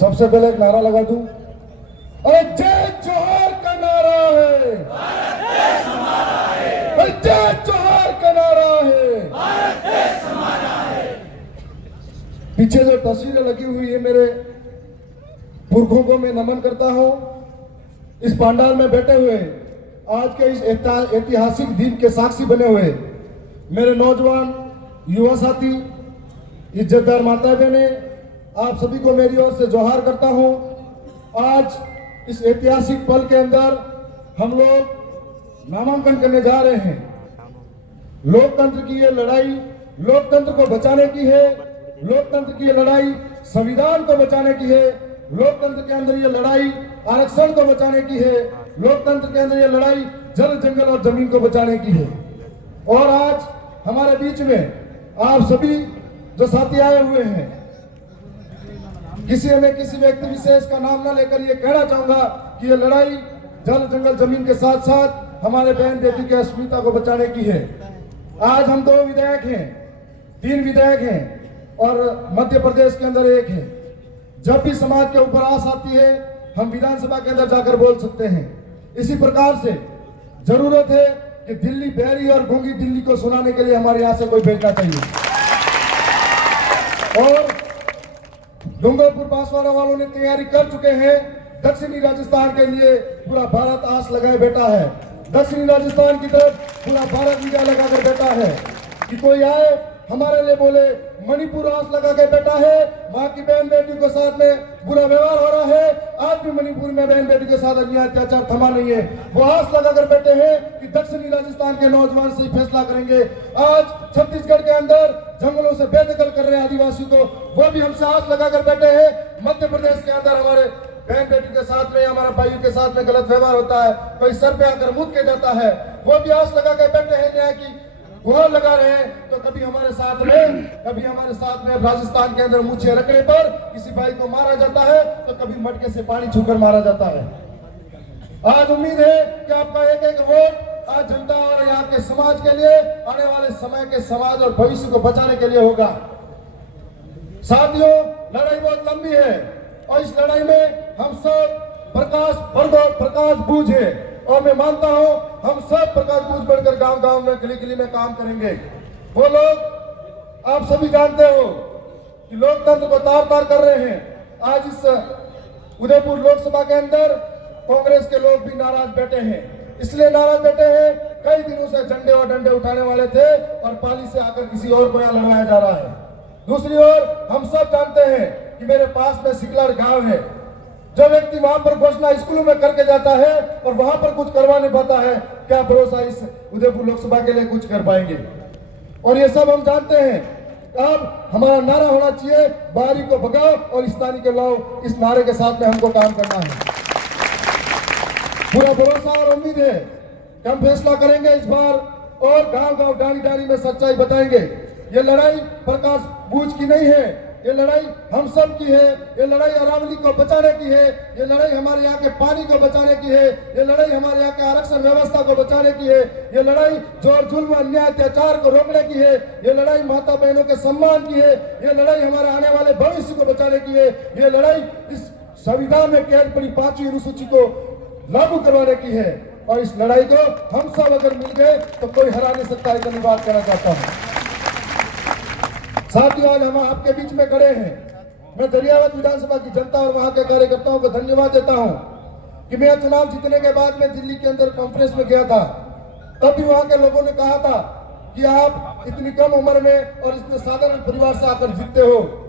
सबसे पहले एक नारा लगा दूं, और जय जोहर का नारा है, भारत देश हमारा है, जय जोहर का नारा है, भारत देश हमारा है। पीछे जो तस्वीरें लगी हुई है मेरे पुरखों को मैं नमन करता हूं। इस पंडाल में बैठे हुए आज के इस ऐतिहासिक दिन के साक्षी बने हुए मेरे नौजवान युवा साथी, इज्जतदार माता बहने, आप सभी को मेरी ओर से जोहार करता हूं। आज इस ऐतिहासिक पल के अंदर हम लोग नामांकन करने जा रहे हैं। लोकतंत्र की ये लड़ाई लोकतंत्र को बचाने की है, लोकतंत्र की ये लड़ाई संविधान को बचाने की है, लोकतंत्र के अंदर ये लड़ाई आरक्षण को बचाने की है, लोकतंत्र के अंदर ये लड़ाई जल जंगल और जमीन को बचाने की है। और आज हमारे बीच में आप सभी जो साथी आए हुए हैं, किसी व्यक्ति विशेष का नाम ना लेकर ये कहना चाहूंगा कि ये लड़ाई जल जंगल जमीन के साथ साथ हमारे बहन बेटी की अस्मिता को बचाने की है। आज हम 2 विधायक हैं, 3 विधायक हैं और मध्य प्रदेश के अंदर 1 है। जब भी समाज के ऊपर आस आती है हम विधानसभा के अंदर जाकर बोल सकते हैं। इसी प्रकार से जरूरत है कि दिल्ली बहरी और गूंगी दिल्ली को सुनाने के लिए हमारे यहाँ से कोई भेजना चाहिए। और डूंगरपुर बांसवाड़ा वालों ने तैयारी कर चुके हैं। दक्षिणी राजस्थान के लिए पूरा भारत आस लगाए बैठा है, दक्षिणी राजस्थान की तरफ पूरा भारत निगाह लगाकर बैठा है कि कोई आए हमारे लिए बोले। मणिपुर आस लगा के बैठा है, वहां की बहन बेटी के साथ में बुरा व्यवहार हो रहा है। आज भी मणिपुर में बहन बेटी के साथ अन्याय अत्याचार थमा नहीं है। वो आस लगाकर बैठे हैं कि दक्षिणी राजस्थान के नौजवान से ही फैसला करेंगे। आज छत्तीसगढ़ के अंदर जंगलों से बेदखल कर रहे हैं आदिवासी को, वो भी हमसे आस लगाकर बैठे हैं। मध्य प्रदेश के अंदर हमारे बहन बेटी के साथ में, हमारे भाइयों के साथ में गलत व्यवहार होता है, कोई सर पे आकर मुद के जाता है, वो भी आस लगा के बैठे हैं न्याय की गुहार लगा रहे हैं। तो कभी हमारे साथ में राजस्थान के अंदर मूछे रखने पर किसी भाई को मारा जाता है, तो कभी मटके से पानी छूकर मारा जाता है। आज उम्मीद है कि आपका एक वोट आज जनता और यहाँ के समाज के लिए, आने वाले समय के समाज और भविष्य को बचाने के लिए होगा। साथियों, लड़ाई बहुत लंबी है और इस लड़ाई में हम सब प्रकाश बूझ है, और मैं मानता हूं हम सब प्रकाश बूझ बढ़कर गांव-गांव में गली-गली में काम करेंगे। वो लोग आप सभी जानते हो कि लोकतंत्र को तार-तार कर रहे हैं। आज इस उदयपुर लोकसभा के अंदर कांग्रेस के लोग भी नाराज बैठे हैं। इसलिए नाराज बैठे हैं, कई दिनों से झंडे और डंडे उठाने वाले थे और पाली से आकर किसी और को यहाँ लड़वाया जा रहा है। दूसरी ओर हम सब जानते हैं कि मेरे पास में सिकलर गांव है। जो व्यक्ति वहां पर घोषणा स्कूलों में करके जाता है और वहां पर कुछ करवा नहीं पाता है, क्या भरोसा इस उदयपुर लोकसभा के लिए कुछ कर पाएंगे। और ये सब हम जानते हैं। अब हमारा नारा होना चाहिए, बाहरी को भगाओ और स्थानीय को लाओ। इस नारे के साथ में हमको काम करना है। पूरा भरोसा और उम्मीद है कि हम फैसला करेंगे इस बार और गांव-गांव डाली-डाली में सच्चाई बताएंगे। ये लड़ाई प्रकाश बूझ की नहीं है, ये लड़ाई हम सब की है। ये लड़ाई अरावली को बचाने की है, ये लड़ाई हमारे यहाँ के पानी को बचाने की है, ये लड़ाई हमारे यहाँ के आरक्षण व्यवस्था को बचाने की है, ये लड़ाई जोर जुल्म अन्याय अत्याचार को रोकने की है, ये लड़ाई माता बहनों के सम्मान की है, ये लड़ाई हमारे आने वाले भविष्य को बचाने की है, ये लड़ाई इस संविधान में कैद पड़ी 5वीं अनुसूची को लागू करवाने की है। और इस लड़ाई को हम सब अगर मिल गए तो कोई हरा नहीं सकता है। धन्यवाद कहना चाहता हूँ। साथियों, आज हम आपके बीच में खड़े हैं। मैं दरियावत विधानसभा की जनता और वहां के कार्यकर्ताओं को धन्यवाद देता हूं कि मैं चुनाव जीतने के बाद में दिल्ली के अंदर कॉन्फ्रेंस में गया था। तब भी वहां के लोगों ने कहा था कि आप इतनी कम उम्र में और इतने साधारण परिवार से आकर जीतते हो।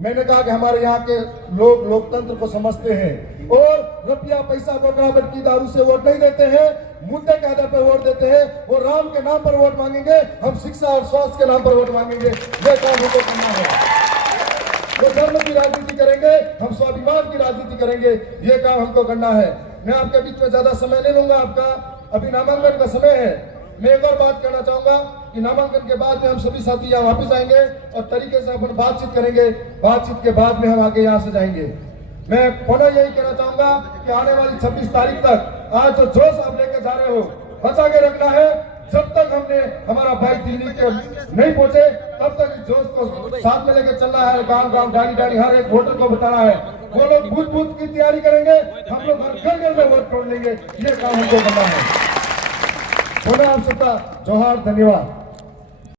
मैंने कहा कि हमारे यहाँ के लोग लोकतंत्र को समझते हैं और रुपया पैसा बकरावट की दारू से वोट नहीं देते हैं, मुद्दे के आधार पर वोट देते हैं। वो राम के नाम पर वोट मांगेंगे, हम शिक्षा और स्वास्थ्य के नाम पर वोट मांगेंगे। ये काम हमको करना है। वो धर्म की राजनीति करेंगे, हम स्वाभिमान की राजनीति करेंगे। ये काम हमको करना है। मैं आपके बीच में ज्यादा समय नहीं लूंगा, आपका अभी नामांकन का समय है। मैं एक और बात कहना चाहूंगा कि नामांकन के बाद में हम सभी साथी यहाँ वापस आएंगे और तरीके से अपन बातचीत करेंगे। बातचीत के बाद में हम आगे यहाँ से जाएंगे। मैं पुनः यही कहना चाहूंगा कि आने वाली 26 तारीख तक आज जो जोश आप लेकर जा रहे हो बचा के रखना है। जब तक हमने हमारा भाई दिल्ली के नहीं पहुंचे तब तक इस जोश को साथ में लेकर चलना है। गांव-गांव, डाली-डाली हर एक वोटर को बताना है वो लोग बूथ बूथ की तैयारी करेंगे, हम लोग घर घर में वोट छोड़ लेंगे। ये काम हमको करना है। आप सबका जोहार, धन्यवाद।